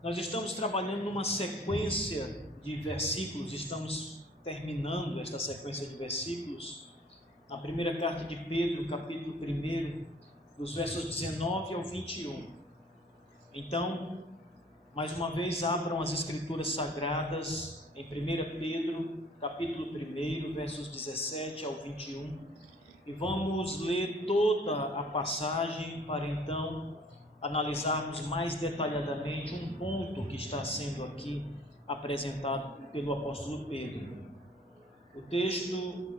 Nós estamos trabalhando numa sequência de versículos, estamos terminando esta sequência de versículos na primeira carta de Pedro, capítulo 1, dos versos 19 ao 21. Então, mais uma vez, abram as Escrituras Sagradas em 1 Pedro, capítulo 1, versos 17 ao 21, e vamos ler toda a passagem para então analisarmos mais detalhadamente um ponto que está sendo aqui apresentado pelo apóstolo Pedro. O texto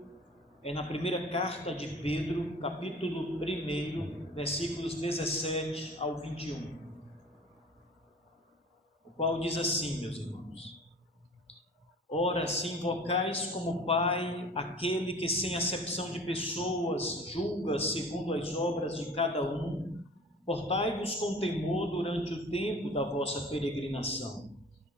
é na primeira carta de Pedro, capítulo 1, versículos 17 ao 21, o qual diz assim, meus irmãos: Ora, se invocais como Pai aquele que sem acepção de pessoas julga segundo as obras de cada um, portai-vos com temor durante o tempo da vossa peregrinação,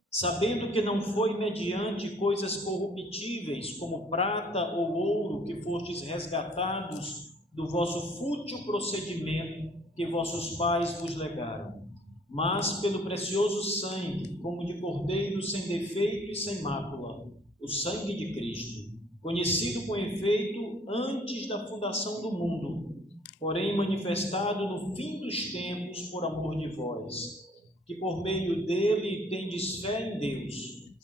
sabendo que não foi mediante coisas corruptíveis, como prata ou ouro, que fostes resgatados do vosso fútil procedimento que vossos pais vos legaram, mas pelo precioso sangue, como de cordeiro sem defeito e sem mácula, o sangue de Cristo, conhecido com efeito antes da fundação do mundo, porém manifestado no fim dos tempos por amor de vós, que por meio dele tendes fé em Deus,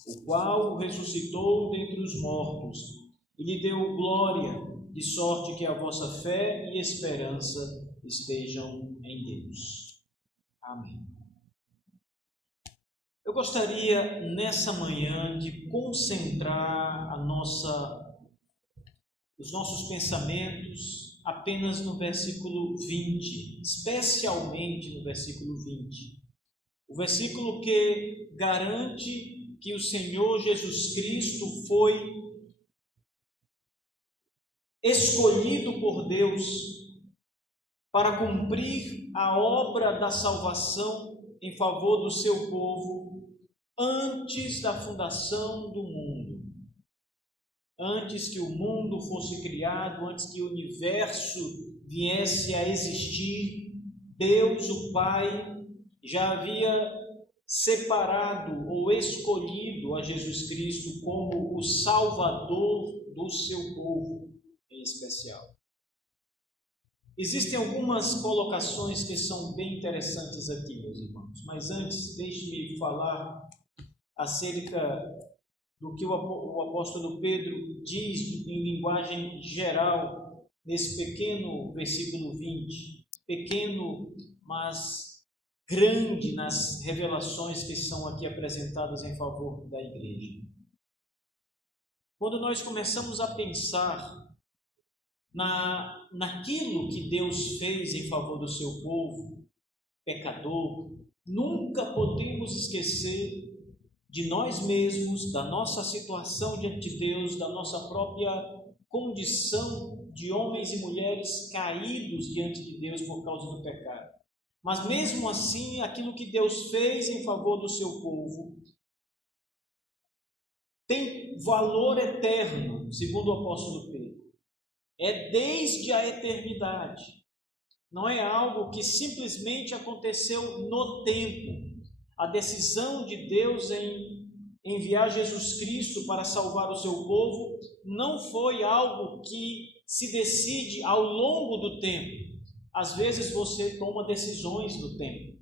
o qual o ressuscitou dentre os mortos e lhe deu glória, de sorte que a vossa fé e esperança estejam em Deus. Amém. Eu gostaria nessa manhã de concentrar os nossos pensamentos apenas no versículo 20, especialmente no versículo 20. O versículo que garante que o Senhor Jesus Cristo foi escolhido por Deus para cumprir a obra da salvação em favor do seu povo antes da fundação do mundo. Antes que o mundo fosse criado, antes que o universo viesse a existir, Deus, o Pai, já havia separado ou escolhido a Jesus Cristo como o Salvador do seu povo em especial. Existem algumas colocações que são bem interessantes aqui, meus irmãos, mas antes deixe-me falar acerca do que o apóstolo Pedro diz em linguagem geral nesse pequeno versículo 20, pequeno, mas grande nas revelações que são aqui apresentadas em favor da igreja. Quando nós começamos a pensar naquilo que Deus fez em favor do seu povo pecador, nunca podemos esquecer de nós mesmos, da nossa situação diante de Deus, da nossa própria condição de homens e mulheres caídos diante de Deus por causa do pecado. Mas mesmo assim, aquilo que Deus fez em favor do seu povo tem valor eterno, segundo o apóstolo Pedro. É desde a eternidade. Não é algo que simplesmente aconteceu no tempo. A decisão de Deus em enviar Jesus Cristo para salvar o seu povo não foi algo que se decide ao longo do tempo. Às vezes você toma decisões no tempo.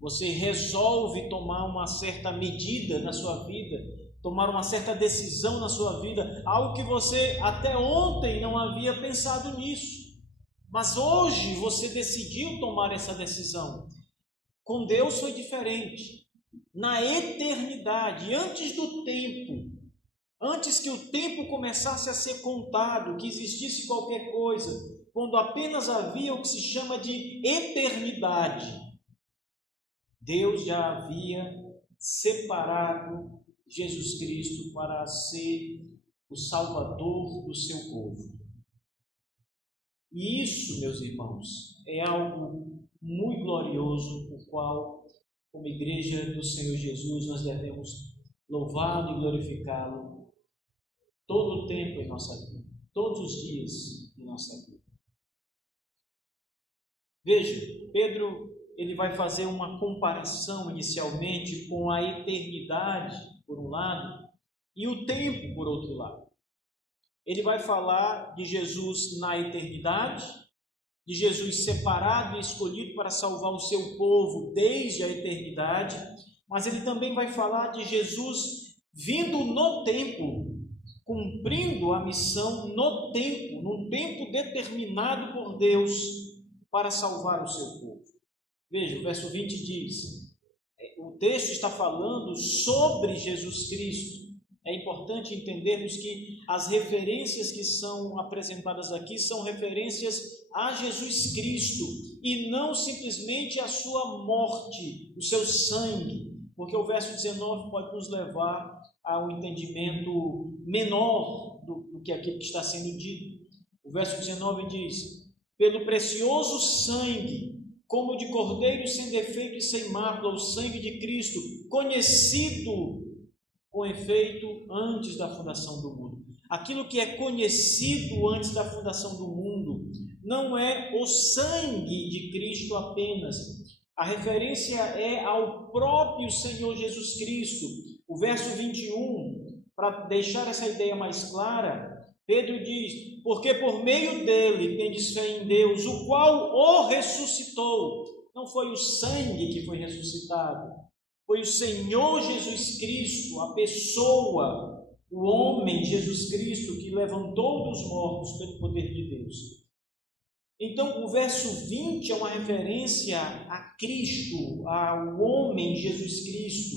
Você resolve tomar uma certa medida na sua vida, tomar uma certa decisão na sua vida, algo que você até ontem não havia pensado nisso. Mas hoje você decidiu tomar essa decisão. Com Deus foi diferente. Na eternidade, antes do tempo, antes que o tempo começasse a ser contado, que existisse qualquer coisa, quando apenas havia o que se chama de eternidade, Deus já havia separado Jesus Cristo para ser o Salvador do seu povo. E isso, meus irmãos, é algo muito glorioso, o qual, como igreja do Senhor Jesus, nós devemos louvá-lo e glorificá-lo todo o tempo em nossa vida, todos os dias em nossa vida. Veja, Pedro ele vai fazer uma comparação inicialmente com a eternidade, por um lado, e o tempo, por outro lado. Ele vai falar de Jesus na eternidade, de Jesus separado e escolhido para salvar o seu povo desde a eternidade, mas ele também vai falar de Jesus vindo no tempo, cumprindo a missão no tempo, num tempo determinado por Deus para salvar o seu povo. Veja, o verso 20 diz, o texto está falando sobre Jesus Cristo. É importante entendermos que as referências que são apresentadas aqui são referências a Jesus Cristo e não simplesmente a sua morte, o seu sangue, porque o verso 19 pode nos levar a um entendimento menor do que aquilo que está sendo dito. O verso 19 diz, pelo precioso sangue, como de cordeiro sem defeito e sem mácula, o sangue de Cristo, conhecido com efeito antes da fundação do mundo. Aquilo que é conhecido antes da fundação do mundo não é o sangue de Cristo apenas. A referência é ao próprio Senhor Jesus Cristo. O verso 21, para deixar essa ideia mais clara, Pedro diz, porque por meio dele tendes fé em Deus, o qual o ressuscitou. Não foi o sangue que foi ressuscitado, foi o Senhor Jesus Cristo, a pessoa, o homem Jesus Cristo, que levantou dos mortos pelo poder de Deus. Então, o verso 20 é uma referência a Cristo, ao homem Jesus Cristo.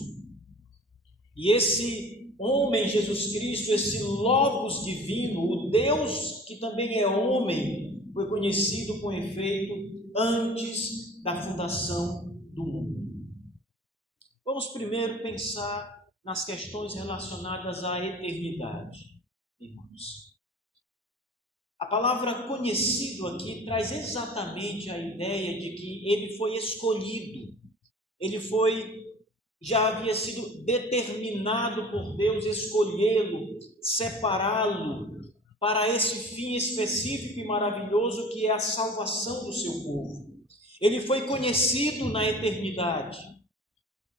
E esse homem Jesus Cristo, esse Logos divino, o Deus que também é homem, foi conhecido com efeito antes da fundação do mundo. Vamos primeiro pensar nas questões relacionadas à eternidade, irmãos. A palavra conhecido aqui traz exatamente a ideia de que ele foi escolhido, já havia sido determinado por Deus escolhê-lo, separá-lo para esse fim específico e maravilhoso que é a salvação do seu povo. Ele foi conhecido na eternidade.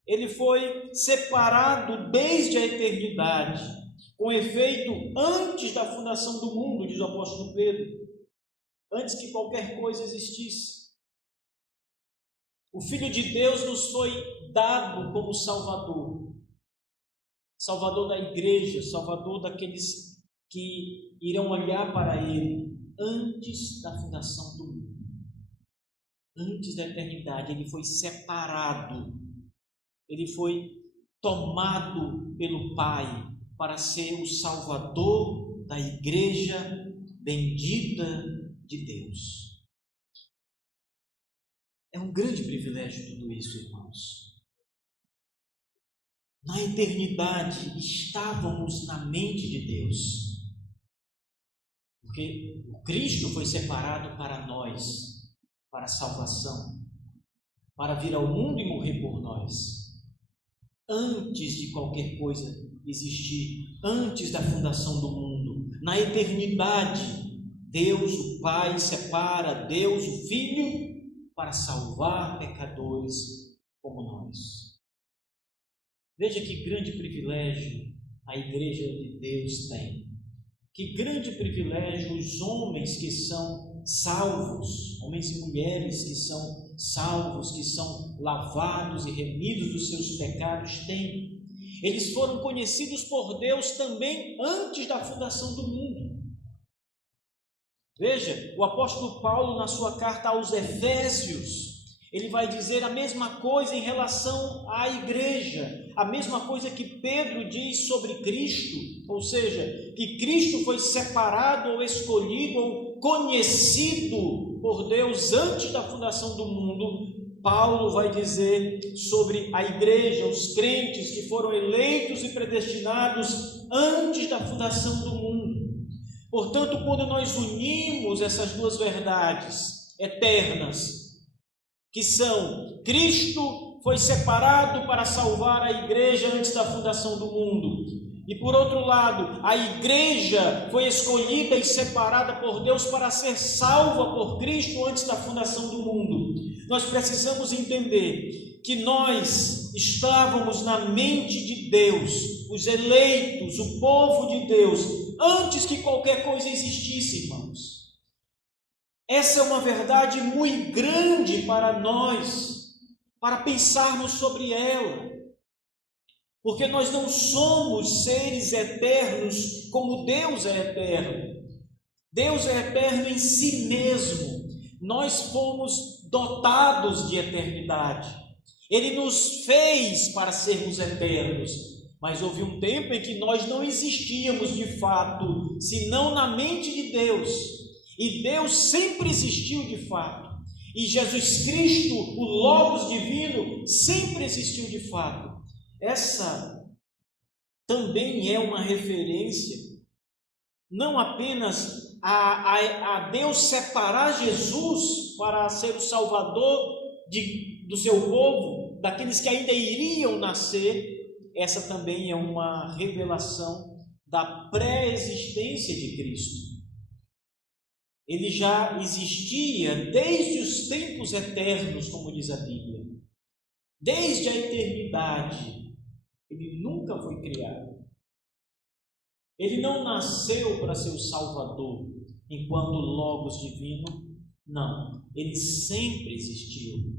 Ele foi separado desde a eternidade, com efeito antes da fundação do mundo, diz o apóstolo Pedro, antes que qualquer coisa existisse. O Filho de Deus nos foi dado como Salvador, Salvador da igreja, Salvador daqueles que irão olhar para Ele antes da fundação do mundo, antes da eternidade. Ele foi separado, ele foi tomado pelo Pai para ser o Salvador da igreja bendita de Deus. É um grande privilégio tudo isso, irmãos. Na eternidade estávamos na mente de Deus, porque o Cristo foi separado para nós, para a salvação, para vir ao mundo e morrer por nós, antes de qualquer coisa existir, antes da fundação do mundo. Na eternidade, Deus o Pai separa Deus o Filho para salvar pecadores como nós. Veja que grande privilégio a igreja de Deus tem. Que grande privilégio os homens que são salvos, homens e mulheres que são salvos, que são lavados e remidos dos seus pecados têm. Eles foram conhecidos por Deus também antes da fundação do mundo. Veja, o apóstolo Paulo, na sua carta aos Efésios, ele vai dizer a mesma coisa em relação à igreja, a mesma coisa que Pedro diz sobre Cristo, ou seja, que Cristo foi separado ou escolhido ou conhecido por Deus antes da fundação do mundo. Paulo vai dizer sobre a igreja, os crentes que foram eleitos e predestinados antes da fundação do mundo. Portanto, quando nós unimos essas duas verdades eternas, que são Cristo foi separado para salvar a igreja antes da fundação do mundo, e por outro lado, a igreja foi escolhida e separada por Deus para ser salva por Cristo antes da fundação do mundo. nós precisamos entender que nós estávamos na mente de Deus, os eleitos, o povo de Deus, antes que qualquer coisa existisse, irmãos. Essa é uma verdade muito grande para nós, para pensarmos sobre ela. Porque nós não somos seres eternos como Deus é eterno. Deus é eterno em si mesmo. Nós fomos dotados de eternidade. Ele nos fez para sermos eternos. Mas houve um tempo em que nós não existíamos de fato, senão na mente de Deus. E Deus sempre existiu de fato. E Jesus Cristo, o Logos divino, sempre existiu de fato. Essa também é uma referência, não apenas a Deus separar Jesus para ser o Salvador do seu povo, daqueles que ainda iriam nascer. Essa também é uma revelação da pré-existência de Cristo. Ele já existia desde os tempos eternos, como diz a Bíblia, desde a eternidade. Ele nunca foi criado. Ele não nasceu para ser o Salvador, enquanto Logos divino. Não, ele sempre existiu.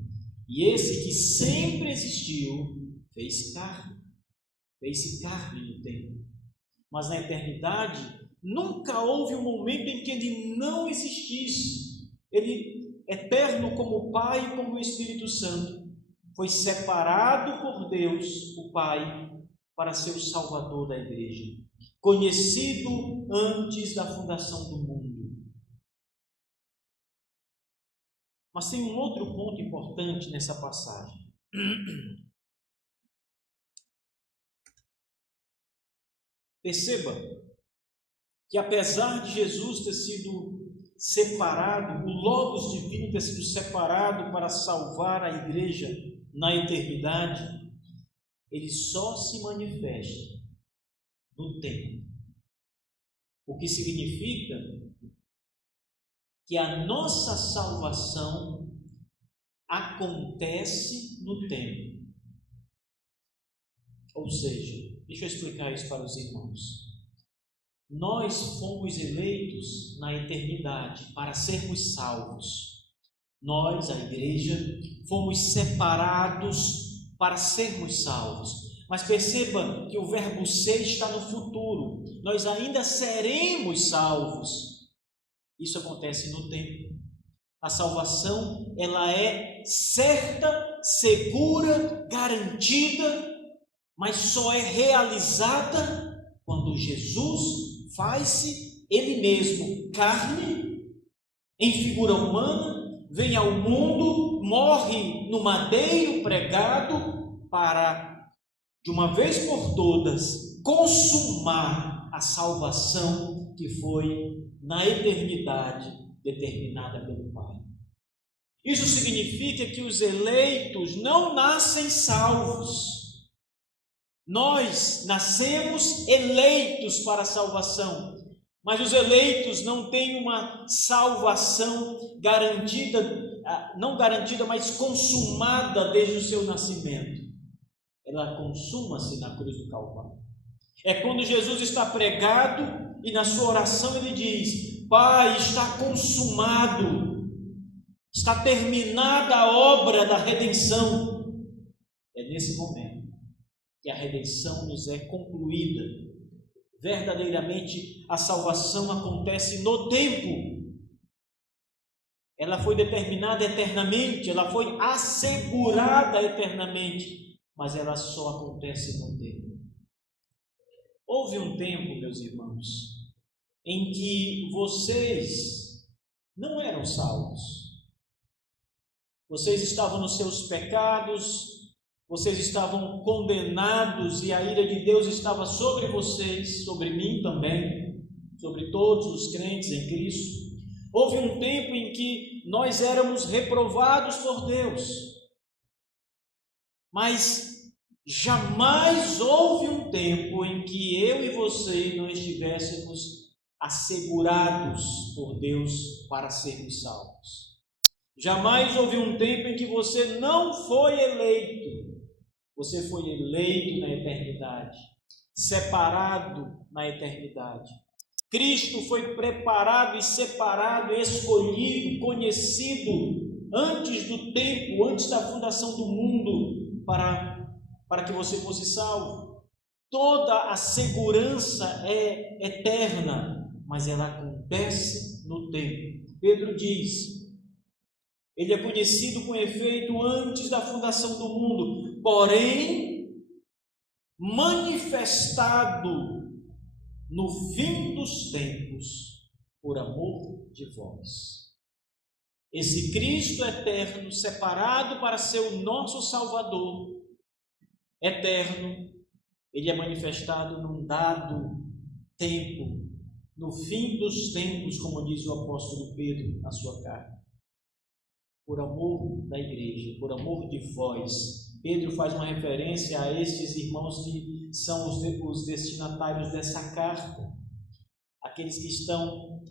E esse que sempre existiu, fez-se carne no tempo. Mas na eternidade, nunca houve um momento em que ele não existisse. Ele, eterno como o Pai e como o Espírito Santo, foi separado por Deus, o Pai, para ser o Salvador da igreja, conhecido antes da fundação do mundo. Mas tem um outro ponto importante nessa passagem. Perceba que apesar de Jesus ter sido separado, o Logos divino ter sido separado para salvar a igreja na eternidade, ele só se manifesta no tempo. O que significa que a nossa salvação acontece no tempo. Ou seja, deixa eu explicar isso para os irmãos. Nós fomos eleitos na eternidade para sermos salvos. Nós, a igreja, fomos separados para sermos salvos. Mas perceba que o verbo ser está no futuro. Nós ainda seremos salvos. Isso acontece no tempo. A salvação, ela é certa, segura, garantida, mas só é realizada quando Jesus faz-se Ele mesmo carne, em figura humana, vem ao mundo, morre no madeiro pregado para, de uma vez por todas, consumar a salvação que foi na eternidade determinada pelo Pai. Isso significa que os eleitos não nascem salvos. Nós nascemos eleitos para a salvação, mas os eleitos não têm uma salvação garantida, não garantida, mas consumada desde o seu nascimento. Ela consuma-se na cruz do Calvário. É quando Jesus está pregado e na sua oração ele diz: Pai, está consumado, está terminada a obra da redenção. É nesse momento que a redenção nos é concluída. Verdadeiramente a salvação acontece no tempo. Ela foi determinada eternamente, ela foi assegurada eternamente, mas ela só acontece no tempo. Houve um tempo, meus irmãos, em que vocês não eram salvos. Vocês estavam nos seus pecados, vocês estavam condenados e a ira de Deus estava sobre vocês, sobre mim também, sobre todos os crentes em Cristo. Houve um tempo em que nós éramos reprovados por Deus, mas jamais houve um tempo em que eu e você não estivéssemos assegurados por Deus para sermos salvos. Jamais houve um tempo em que você não foi eleito. Você foi eleito na eternidade, separado na eternidade. Cristo foi preparado e separado, escolhido, conhecido antes do tempo, antes da fundação do mundo, para que você fosse salvo. Toda a segurança é eterna, mas ela acontece no tempo. Pedro diz: ele é conhecido com efeito antes da fundação do mundo, porém manifestado no fim dos tempos por amor de vós. Esse Cristo eterno, separado para ser o nosso Salvador eterno, ele é manifestado num dado tempo, no fim dos tempos, como diz o apóstolo Pedro na sua carta. Por amor da igreja, por amor de vós. Pedro faz uma referência a estes irmãos que são os destinatários dessa carta, aqueles que estão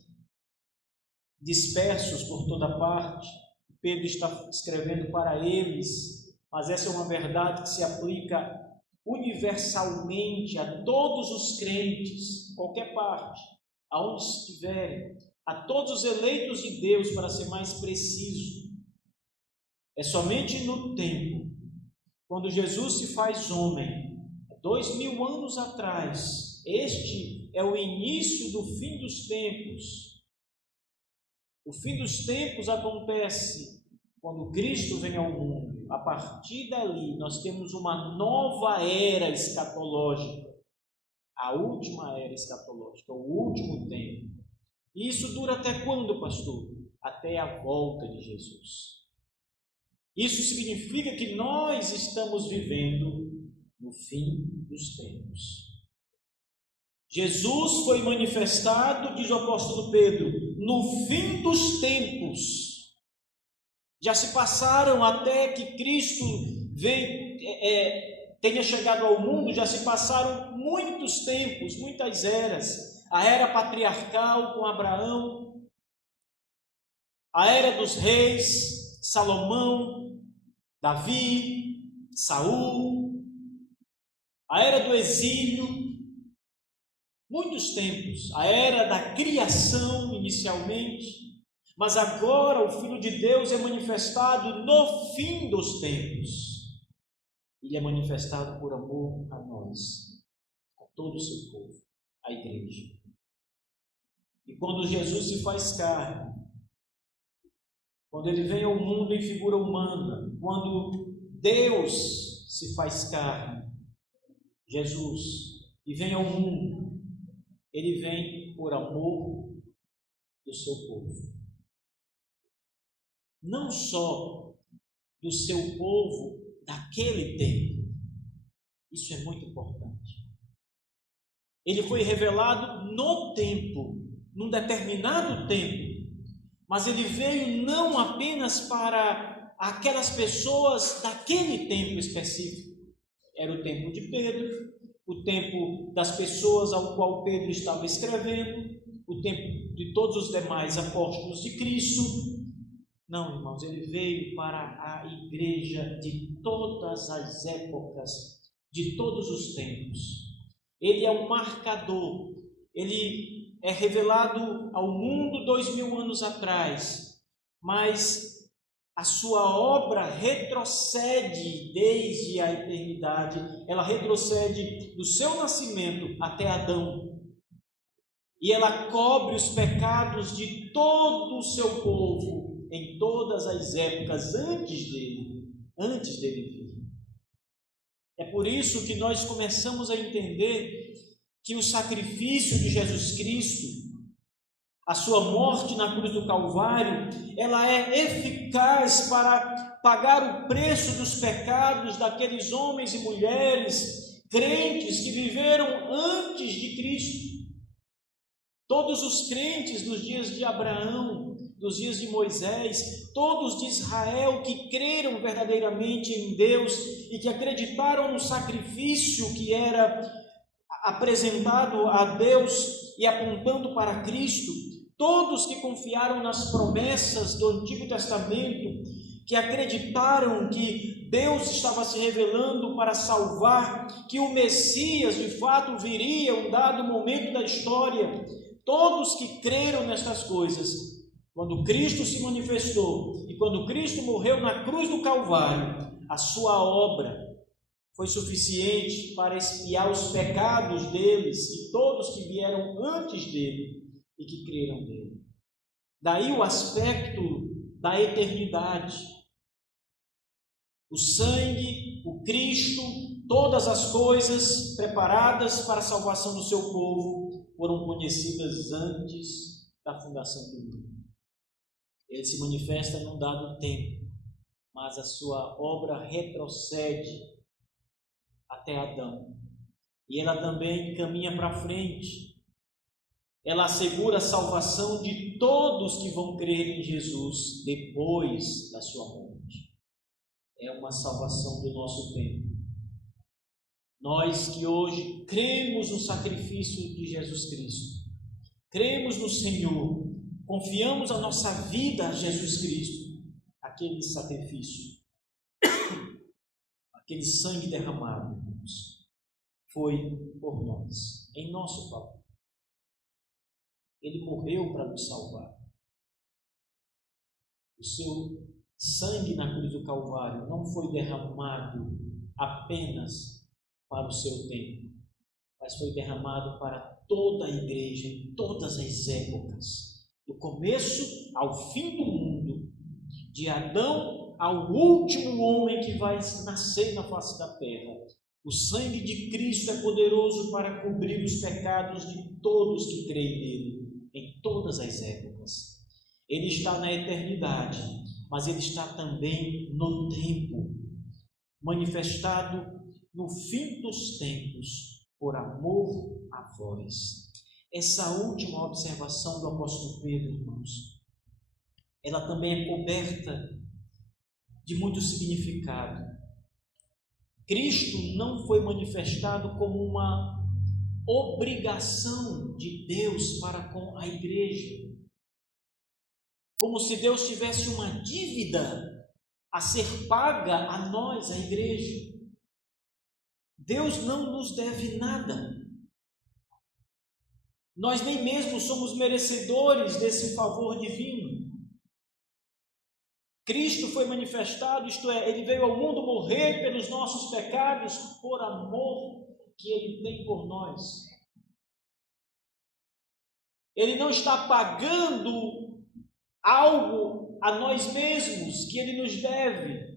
dispersos por toda parte. Pedro está escrevendo para eles, mas essa é uma verdade que se aplica universalmente a todos os crentes, qualquer parte, aonde estiverem, a todos os eleitos de Deus, para ser mais preciso. É somente no tempo, quando Jesus se faz homem, 2000 anos atrás, este é o início do fim dos tempos. O fim dos tempos acontece quando Cristo vem ao mundo. A partir dali, nós temos uma nova era escatológica, a última era escatológica, o último tempo. E isso dura até quando, pastor? Até a volta de Jesus. Isso significa que nós estamos vivendo no fim dos tempos. Jesus foi manifestado, diz o apóstolo Pedro, no fim dos tempos. Já se passaram até que Cristo tenha chegado ao mundo, já se passaram muitos tempos, muitas eras. A era patriarcal com Abraão, a era dos reis, Salomão, Davi, Saul, a era do exílio, muitos tempos, a era da criação inicialmente, mas agora o Filho de Deus é manifestado no fim dos tempos. Ele é manifestado por amor a nós, a todo o seu povo, a igreja. E quando Jesus se faz carne, quando ele vem ao mundo em figura humana, quando Deus se faz carne, Jesus, e vem ao mundo, ele vem por amor do seu povo. Não só do seu povo daquele tempo, isso é muito importante. Ele foi revelado no tempo, num determinado tempo, mas ele veio não apenas para aquelas pessoas daquele tempo específico. Era o tempo de Pedro, o tempo das pessoas ao qual Pedro estava escrevendo, o tempo de todos os demais apóstolos de Cristo. Não, irmãos, ele veio para a igreja de todas as épocas, de todos os tempos. Ele é um marcador, ele é revelado ao mundo 2000 anos atrás, mas a sua obra retrocede desde a eternidade, ela retrocede do seu nascimento até Adão, e ela cobre os pecados de todo o seu povo em todas as épocas antes dele vir. É por isso que nós começamos a entender que o sacrifício de Jesus Cristo, a sua morte na cruz do Calvário, ela é eficaz para pagar o preço dos pecados daqueles homens e mulheres crentes que viveram antes de Cristo. Todos os crentes dos dias de Abraão, dos dias de Moisés, todos de Israel que creram verdadeiramente em Deus e que acreditaram no sacrifício que era apresentado a Deus e apontando para Cristo, todos que confiaram nas promessas do Antigo Testamento, que acreditaram que Deus estava se revelando para salvar, que o Messias de fato viria em um dado momento da história, todos que creram nestas coisas, quando Cristo se manifestou e quando Cristo morreu na cruz do Calvário, a sua obra foi suficiente para expiar os pecados deles e todos que vieram antes dele e que creram nele. Daí o aspecto da eternidade. O sangue, o Cristo, todas as coisas preparadas para a salvação do seu povo foram conhecidas antes da fundação do mundo. Ele se manifesta num dado tempo, mas a sua obra retrocede até Adão. E ela também caminha para frente. Ela assegura a salvação de todos que vão crer em Jesus depois da sua morte. É uma salvação do nosso tempo. Nós que hoje cremos no sacrifício de Jesus Cristo, cremos no Senhor, confiamos a nossa vida a Jesus Cristo, aquele sacrifício, aquele sangue derramado, foi por nós, em nosso favor. Ele morreu para nos salvar. O seu sangue na cruz do Calvário não foi derramado apenas para o seu tempo, mas foi derramado para toda a igreja, em todas as épocas, do começo ao fim do mundo, de Adão ao último homem que vai nascer na face da terra. O sangue de Cristo é poderoso para cobrir os pecados de todos que creem nele, em todas as épocas. Ele está na eternidade, mas ele está também no tempo, manifestado no fim dos tempos, por amor a vós. Essa última observação do apóstolo Pedro, irmãos, ela também é coberta de muito significado. Cristo não foi manifestado como uma obrigação de Deus para com a igreja, como se Deus tivesse uma dívida a ser paga a nós, a igreja. Deus não nos deve nada. Nós nem mesmo somos merecedores desse favor divino. Cristo foi manifestado, isto é, ele veio ao mundo morrer pelos nossos pecados, por amor que ele tem por nós. Ele não está pagando algo a nós mesmos que ele nos deve,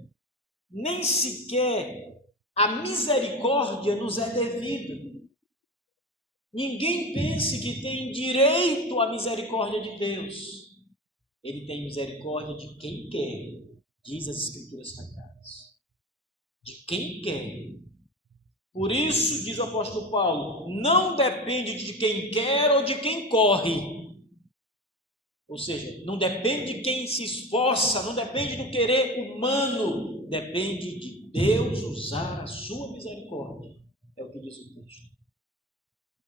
nem sequer a misericórdia nos é devida. Ninguém pense que tem direito à misericórdia de Deus. Ele tem misericórdia de quem quer, diz as Escrituras Sagradas. De quem quer. Por isso, diz o apóstolo Paulo, não depende de quem quer ou de quem corre. Ou seja, não depende de quem se esforça, não depende do querer humano, depende de Deus usar a sua misericórdia. É o que diz o texto.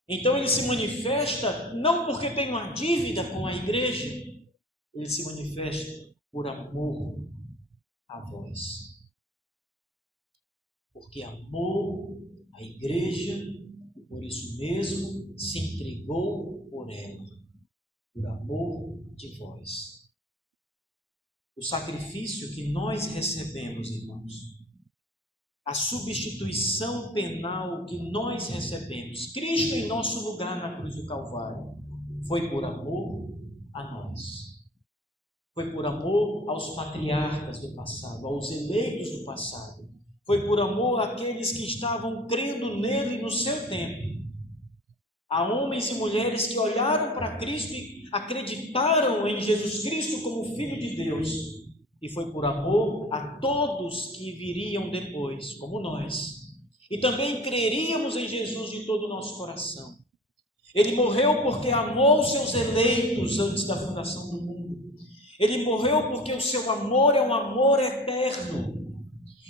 Então ele se manifesta não porque tem uma dívida com a igreja, ele se manifesta por amor a vós. Porque amou a igreja e por isso mesmo se entregou por ela, por amor de vós. O sacrifício que nós recebemos, irmãos, a substituição penal que nós recebemos, Cristo em nosso lugar na cruz do Calvário, foi por amor a nós. Foi por amor aos patriarcas do passado, aos eleitos do passado. Foi por amor àqueles que estavam crendo nele no seu tempo. Há homens e mulheres que olharam para Cristo e acreditaram em Jesus Cristo como Filho de Deus. E foi por amor a todos que viriam depois, como nós. E também creríamos em Jesus de todo o nosso coração. Ele morreu porque amou os seus eleitos antes da fundação do mundo. Ele morreu porque o seu amor é um amor eterno.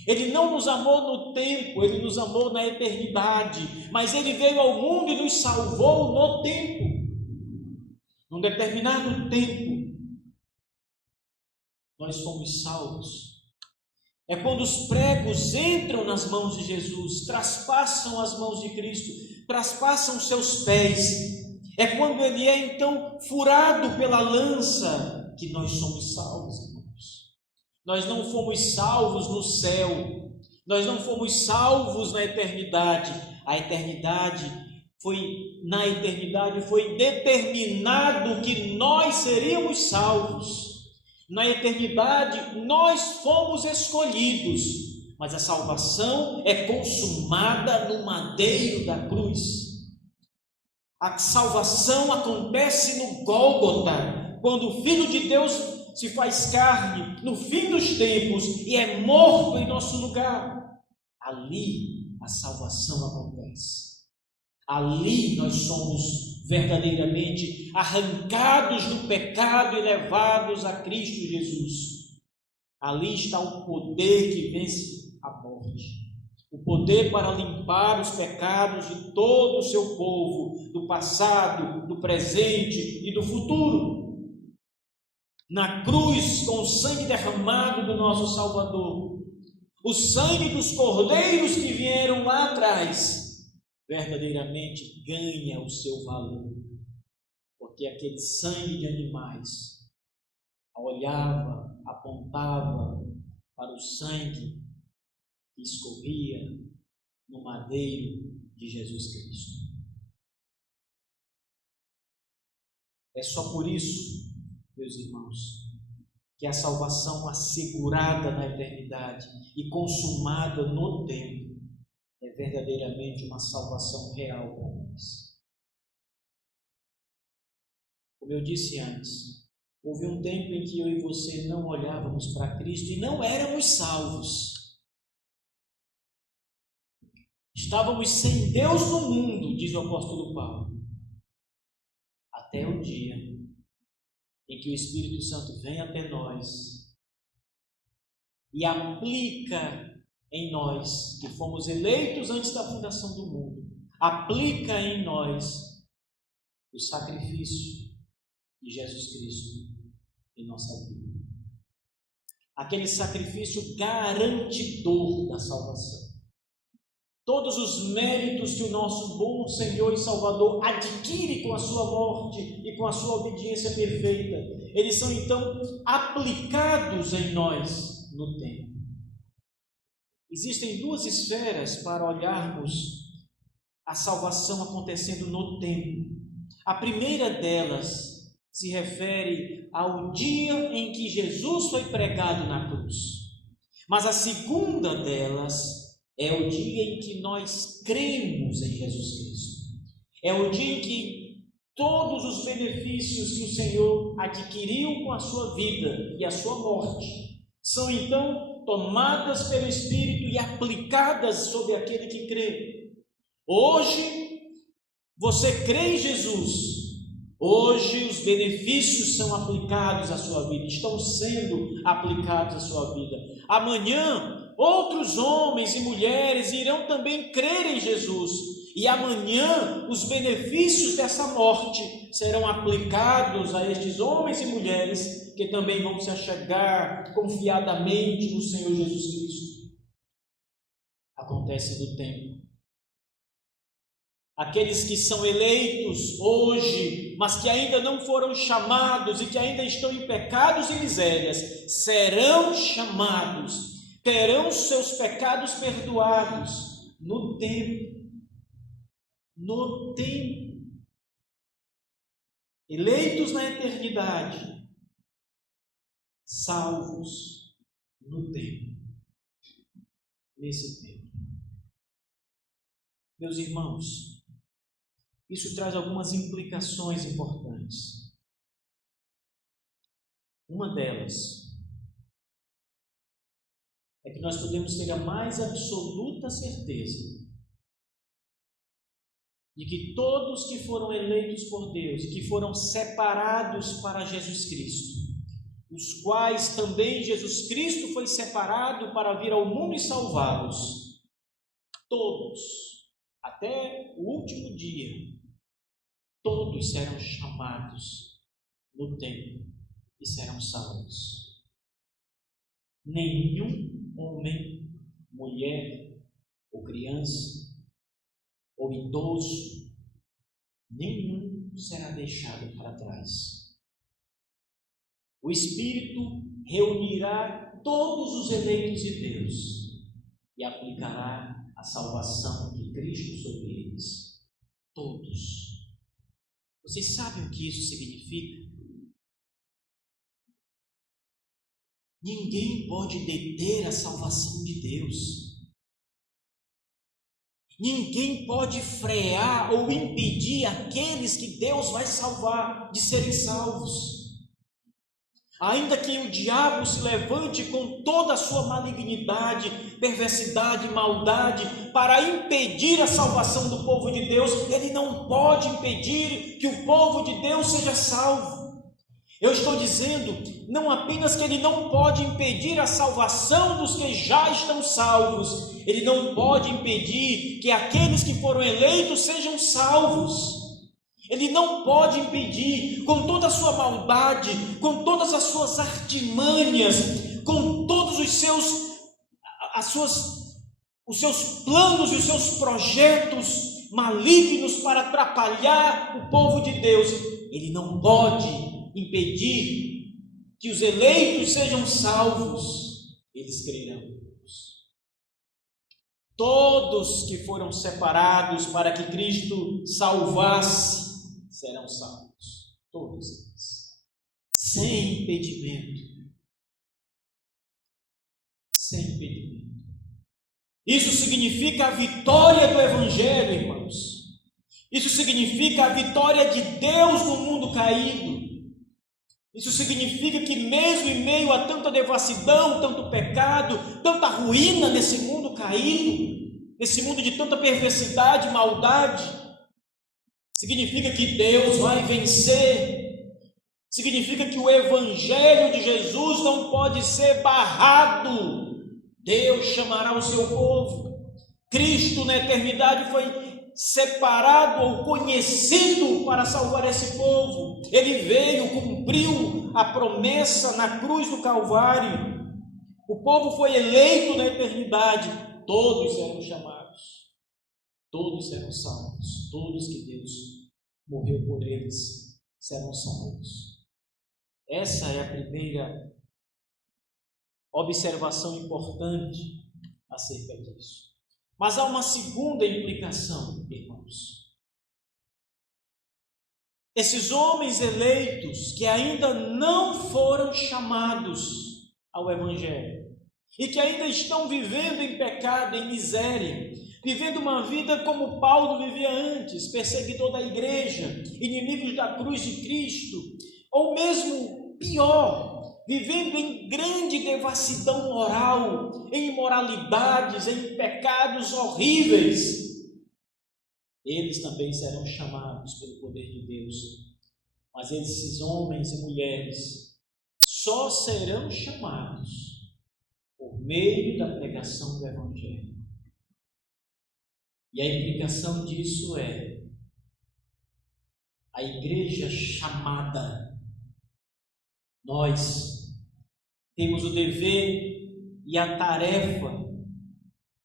Ele não nos amou no tempo, ele nos amou na eternidade. Mas ele veio ao mundo e nos salvou no tempo. No num determinado tempo, nós fomos salvos. É quando os pregos entram nas mãos de Jesus, traspassam as mãos de Cristo, traspassam seus pés. É quando ele é então furado pela lança que nós somos salvos, irmãos. Nós não fomos salvos no céu, nós não fomos salvos na eternidade. Na eternidade foi determinado que nós seríamos salvos. Na eternidade nós fomos escolhidos, mas a salvação é consumada no madeiro da cruz. A salvação acontece no Gólgota, quando o Filho de Deus se faz carne no fim dos tempos e é morto em nosso lugar. Ali a salvação acontece. Ali nós somos verdadeiramente arrancados do pecado e levados a Cristo Jesus. Ali está o poder que vence a morte. O poder para limpar os pecados de todo o seu povo, do passado, do presente e do futuro. Na cruz, com o sangue derramado do nosso Salvador, o sangue dos cordeiros que vieram lá atrás, verdadeiramente ganha o seu valor, porque aquele sangue de animais olhava, apontava para o sangue que escorria no madeiro de Jesus Cristo. É só por isso, meus irmãos, que a salvação assegurada na eternidade e consumada no tempo é verdadeiramente uma salvação real para nós. Como eu disse antes, houve um tempo em que eu e você não olhávamos para Cristo e não éramos salvos. Estávamos sem Deus no mundo, diz o apóstolo Paulo, até o dia em que o Espírito Santo vem até nós e aplica em nós, que fomos eleitos antes da fundação do mundo, aplica em nós o sacrifício de Jesus Cristo em nossa vida. Aquele sacrifício garantidor da salvação. Todos os méritos que o nosso bom Senhor e Salvador adquire com a sua morte e com a sua obediência perfeita, eles são então aplicados em nós no tempo. Existem duas esferas para olharmos a salvação acontecendo no tempo. A primeira delas se refere ao dia em que Jesus foi pregado na cruz. Mas a segunda delas é o dia em que nós cremos em Jesus Cristo. É o dia em que todos os benefícios que o Senhor adquiriu com a sua vida e a sua morte são então tomadas pelo Espírito e aplicadas sobre aquele que crê. Hoje, você crê em Jesus. Hoje, os benefícios são aplicados à sua vida, estão sendo aplicados à sua vida. Amanhã, outros homens e mulheres irão também crer em Jesus. E amanhã, os benefícios dessa morte serão aplicados a estes homens e mulheres que também vão se achegar confiadamente no Senhor Jesus Cristo. Acontece no tempo. Aqueles que são eleitos hoje, mas que ainda não foram chamados e que ainda estão em pecados e misérias, serão chamados, terão seus pecados perdoados no tempo. No tempo. Eleitos na eternidade, salvos no tempo. Nesse tempo. Meus irmãos, isso traz algumas implicações importantes. Uma delas é que nós podemos ter a mais absoluta certeza de que todos que foram eleitos por Deus, que foram separados para Jesus Cristo, os quais também Jesus Cristo foi separado para vir ao mundo e salvá-los, todos, até o último dia, todos serão chamados no templo e serão salvos. Nenhum homem, mulher ou criança ou idoso, nenhum será deixado para trás. O Espírito reunirá todos os eleitos de Deus e aplicará a salvação de Cristo sobre eles. Todos. Vocês sabem o que isso significa? Ninguém pode deter a salvação de Deus. Ninguém pode frear ou impedir aqueles que Deus vai salvar de serem salvos. Ainda que o diabo se levante com toda a sua malignidade, perversidade, maldade, para impedir a salvação do povo de Deus, ele não pode impedir que o povo de Deus seja salvo. Eu estou dizendo, não apenas que ele não pode impedir a salvação dos que já estão salvos, ele não pode impedir que aqueles que foram eleitos sejam salvos. Ele não pode impedir, com toda a sua maldade, com todas as suas artimanhas, com todos os seus planos e os seus projetos malignos para atrapalhar o povo de Deus. Ele não pode impedir que os eleitos sejam salvos. Eles crerão. Todos que foram separados para que Cristo salvasse serão salvos, todos eles, sem impedimento. Sem impedimento. Isso significa a vitória do Evangelho, irmãos. Isso significa a vitória de Deus no mundo caído. Isso significa que mesmo em meio a tanta devassidão, tanto pecado, tanta ruína nesse mundo caído, nesse mundo de tanta perversidade e maldade, significa que Deus vai vencer. Significa que o Evangelho de Jesus não pode ser barrado. Deus chamará o seu povo. Cristo na eternidade foi separado ou conhecido para salvar esse povo. Ele veio, cumpriu a promessa na cruz do Calvário. O povo foi eleito na eternidade. Todos serão chamados. Todos serão salvos. Todos que Deus morreu por eles serão salvos. Essa é a primeira observação importante acerca disso. Mas há uma segunda implicação, irmãos. Esses homens eleitos que ainda não foram chamados ao Evangelho e que ainda estão vivendo em pecado, em miséria, vivendo uma vida como Paulo vivia antes, perseguidor da igreja, inimigos da cruz de Cristo, ou mesmo pior, vivendo em grande devassidão moral, em imoralidades, em pecados horríveis, eles também serão chamados pelo poder de Deus. Mas esses homens e mulheres só serão chamados por meio da pregação do Evangelho. E a implicação disso é a igreja chamada. Nós temos o dever e a tarefa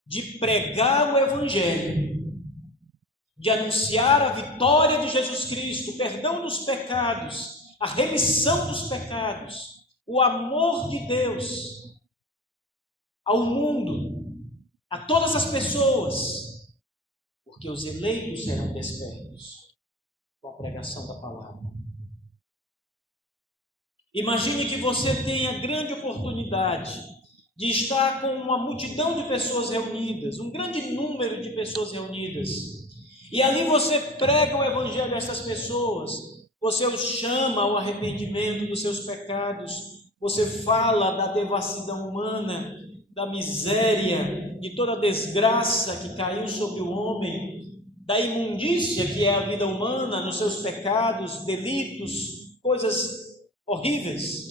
de pregar o Evangelho, de anunciar a vitória de Jesus Cristo, o perdão dos pecados, a remissão dos pecados, o amor de Deus ao mundo, a todas as pessoas, porque os eleitos serão despertos com a pregação da palavra. Imagine que você tenha grande oportunidade de estar com uma multidão de pessoas reunidas, um grande número de pessoas reunidas, e ali você prega o Evangelho a essas pessoas, você os chama ao arrependimento dos seus pecados, você fala da devassidão humana, da miséria, de toda a desgraça que caiu sobre o homem, da imundícia que é a vida humana nos seus pecados, delitos, coisas horríveis.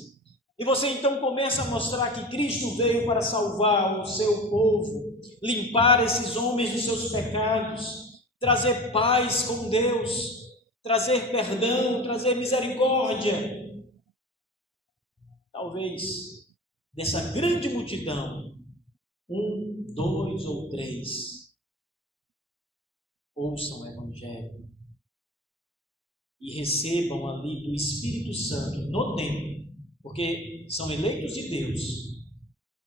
E você então começa a mostrar que Cristo veio para salvar o seu povo, limpar esses homens dos seus pecados, trazer paz com Deus, trazer perdão, trazer misericórdia, talvez dessa grande multidão, 1, 2 ou 3 ouçam o Evangelho e recebam ali do Espírito Santo no tempo, porque são eleitos de Deus,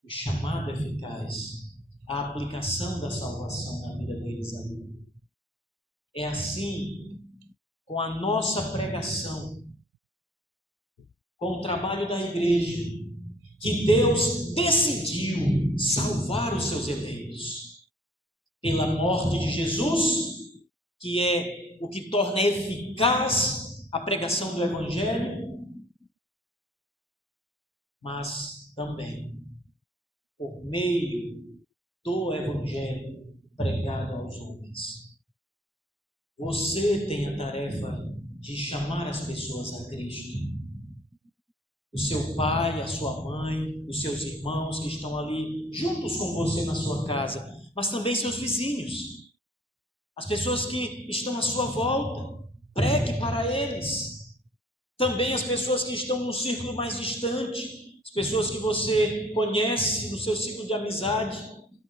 o chamado eficaz, a aplicação da salvação na vida deles ali. É assim com a nossa pregação, com o trabalho da igreja, que Deus decidiu salvar os seus eleitos pela morte de Jesus, que é o que torna eficaz a pregação do Evangelho, mas também por meio do Evangelho pregado aos homens. Você tem a tarefa de chamar as pessoas a Cristo. O seu pai, a sua mãe, os seus irmãos que estão ali juntos com você na sua casa, mas também seus vizinhos, as pessoas que estão à sua volta, pregue para eles. Também as pessoas que estão no círculo mais distante, as pessoas que você conhece no seu ciclo de amizade,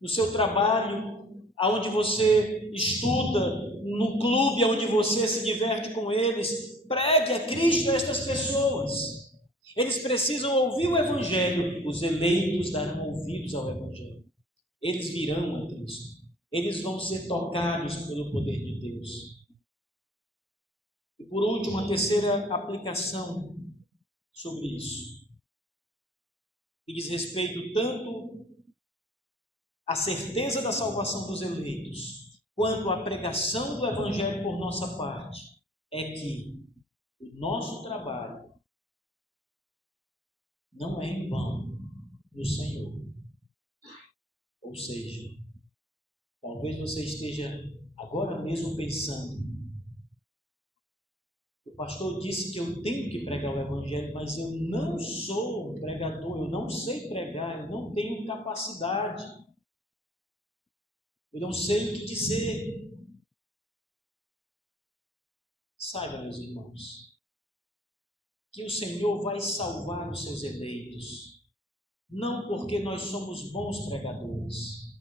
no seu trabalho, aonde você estuda, no clube onde você se diverte com eles. Pregue a Cristo a estas pessoas. Eles precisam ouvir o Evangelho. Os eleitos darão ouvidos ao Evangelho. Eles virão a Cristo. Eles vão ser tocados pelo poder de Deus. E por último, a terceira aplicação sobre isso, que diz respeito tanto à certeza da salvação dos eleitos, quanto à pregação do Evangelho por nossa parte, é que o nosso trabalho não é em vão no Senhor. Ou seja, talvez você esteja agora mesmo pensando: o pastor disse que eu tenho que pregar o Evangelho, mas eu não sou um pregador, eu não sei pregar, eu não tenho capacidade, eu não sei o que dizer. Saiba, meus irmãos, que o Senhor vai salvar os seus eleitos, não porque nós somos bons pregadores,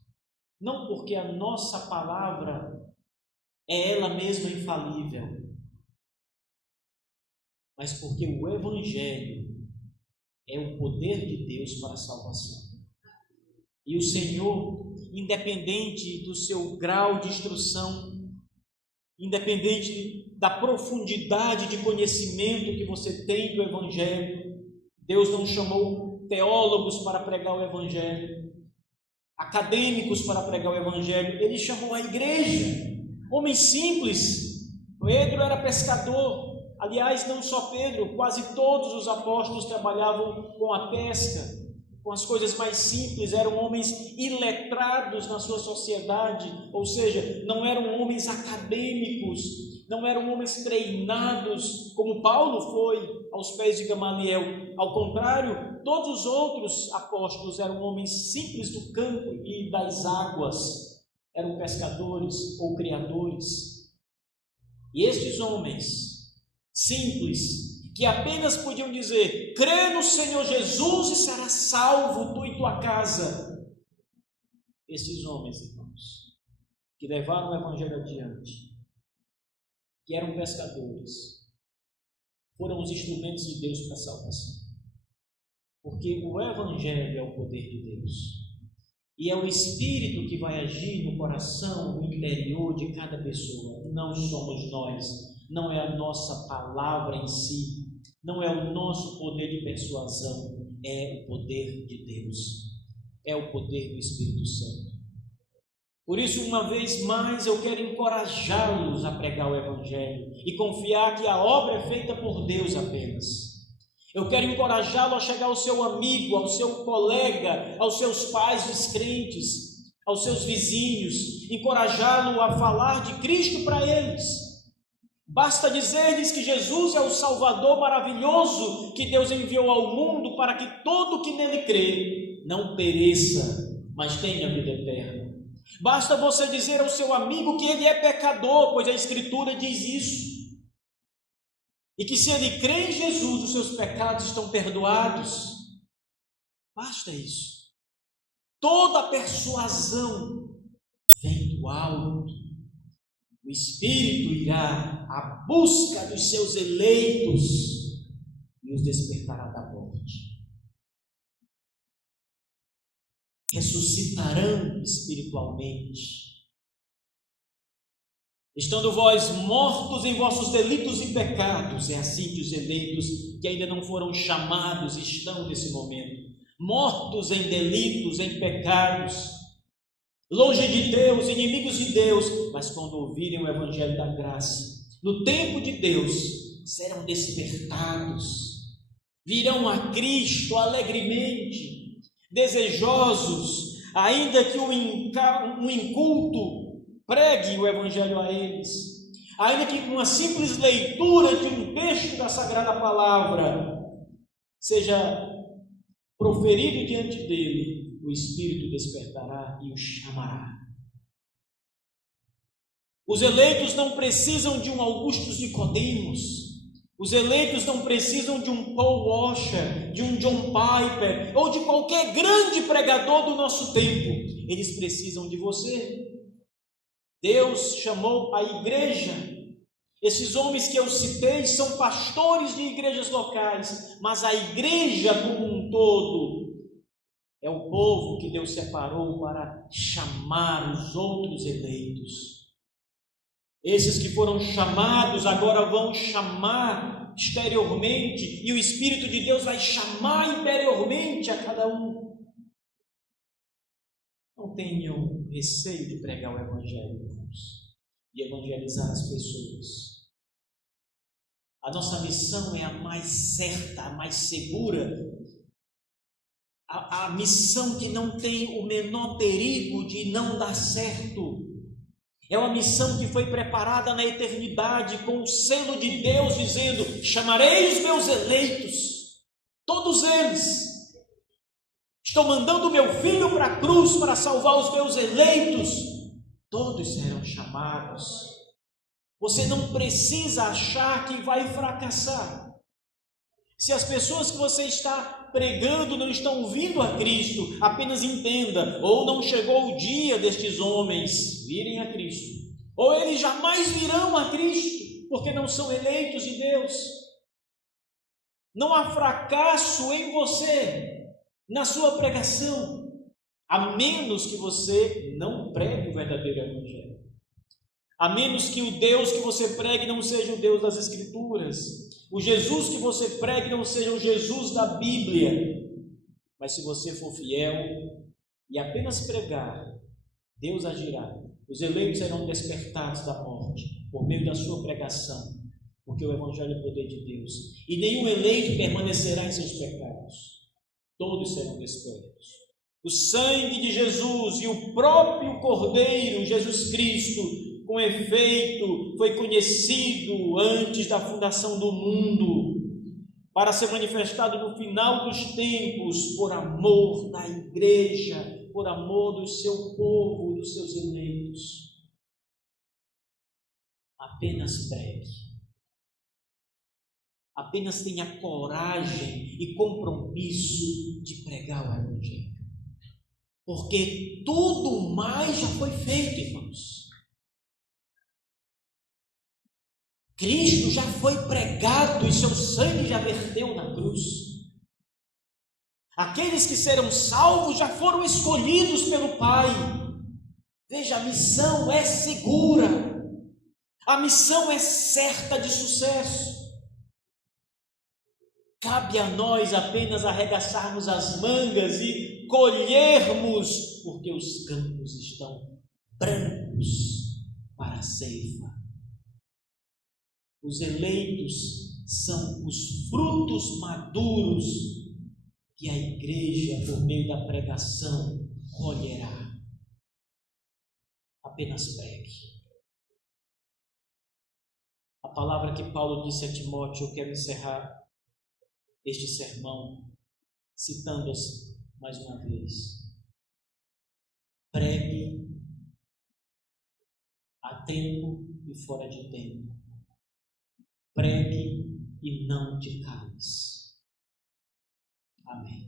não porque a nossa palavra é ela mesma infalível, mas porque o Evangelho é o poder de Deus para a salvação. E o Senhor, independente do seu grau de instrução, independente da profundidade de conhecimento que você tem do Evangelho, Deus não chamou teólogos para pregar o Evangelho, acadêmicos para pregar o Evangelho. Ele chamou a igreja, homens simples. Pedro era pescador. Aliás, não só Pedro, quase todos os apóstolos trabalhavam com a pesca, com as coisas mais simples, eram homens iletrados na sua sociedade, ou seja, não eram homens acadêmicos, não eram homens treinados, como Paulo foi aos pés de Gamaliel. Ao contrário, todos os outros apóstolos eram homens simples do campo e das águas, eram pescadores ou criadores. E estes homens simples, que apenas podiam dizer: crê no Senhor Jesus e serás salvo, tu e tua casa. Esses homens, irmãos, que levaram o Evangelho adiante, que eram pescadores, foram os instrumentos de Deus para a salvação. Porque o Evangelho é o poder de Deus. E é o Espírito que vai agir no coração, no interior de cada pessoa. Não somos nós. Não é a nossa palavra em si, não é o nosso poder de persuasão, é o poder de Deus, é o poder do Espírito Santo. Por isso, uma vez mais, eu quero encorajá-los a pregar o Evangelho e confiar que a obra é feita por Deus apenas. Eu quero encorajá-lo a chegar ao seu amigo, ao seu colega, aos seus pais descrentes, aos seus vizinhos, encorajá-lo a falar de Cristo para eles. Basta dizer-lhes que Jesus é o Salvador maravilhoso que Deus enviou ao mundo para que todo que nele crê não pereça, mas tenha vida eterna. Basta você dizer ao seu amigo que ele é pecador, pois a Escritura diz isso. E que se ele crê em Jesus, os seus pecados estão perdoados. Basta isso. Toda persuasão vem do alto. O Espírito irá à busca dos seus eleitos e os despertará da morte. Ressuscitarão espiritualmente. Estando vós mortos em vossos delitos e pecados, é assim que os eleitos que ainda não foram chamados estão nesse momento. Mortos em delitos, em pecados, longe de Deus, inimigos de Deus, mas quando ouvirem o Evangelho da graça, no tempo de Deus, serão despertados, virão a Cristo alegremente, desejosos, ainda que um inculto pregue o Evangelho a eles, ainda que com uma simples leitura de um texto da Sagrada Palavra seja proferido diante dele, o Espírito despertará e o chamará. Os eleitos não precisam de um Augustus Nicodemos, os eleitos não precisam de um Paul Washer, de um John Piper, ou de qualquer grande pregador do nosso tempo. Eles precisam de você. Deus chamou a igreja. Esses homens que eu citei são pastores de igrejas locais, mas a igreja como um todo é o povo que Deus separou para chamar os outros eleitos. Esses que foram chamados agora vão chamar exteriormente, e o Espírito de Deus vai chamar interiormente a cada um. Não tenham receio de pregar o Evangelho, irmãos, e evangelizar as pessoas. A nossa missão é a mais certa, a mais segura, a missão que não tem o menor perigo de não dar certo. É uma missão que foi preparada na eternidade, com o selo de Deus dizendo: chamarei os meus eleitos, todos eles. Estou mandando meu filho para a cruz para salvar os meus eleitos. Todos serão chamados. Você não precisa achar que vai fracassar. Se as pessoas que você está pregando não estão vindo a Cristo, apenas entenda: ou não chegou o dia destes homens virem a Cristo, ou eles jamais virão a Cristo, porque não são eleitos de Deus. Não há fracasso em você, na sua pregação, a menos que você não pregue o verdadeiro Evangelho, a menos que o Deus que você pregue não seja o Deus das Escrituras, o Jesus que você pregue não seja o Jesus da Bíblia. Mas se você for fiel e apenas pregar, Deus agirá. Os eleitos serão despertados da morte por meio da sua pregação, porque o Evangelho é o poder de Deus, e nenhum eleito permanecerá em seus pecados. Todos serão despertos. O sangue de Jesus e o próprio Cordeiro, Jesus Cristo, com efeito, foi conhecido antes da fundação do mundo, para ser manifestado no final dos tempos, por amor da igreja, por amor do seu povo, dos seus eleitos. Apenas pregue. Apenas tenha coragem e compromisso de pregar o Evangelho, porque tudo mais já foi feito, irmãos. Cristo já foi pregado e seu sangue já verteu na cruz. Aqueles que serão salvos já foram escolhidos pelo Pai. Veja, a missão é segura, a missão é certa de sucesso. Cabe a nós apenas arregaçarmos as mangas e colhermos, porque os campos estão brancos para a ceifa. Os eleitos são os frutos maduros que a igreja, por meio da pregação, colherá. Apenas pregue. A palavra que Paulo disse a Timóteo, eu quero encerrar este sermão citando-as mais uma vez. Pregue a tempo e fora de tempo. Pregue e não te cales. Amém.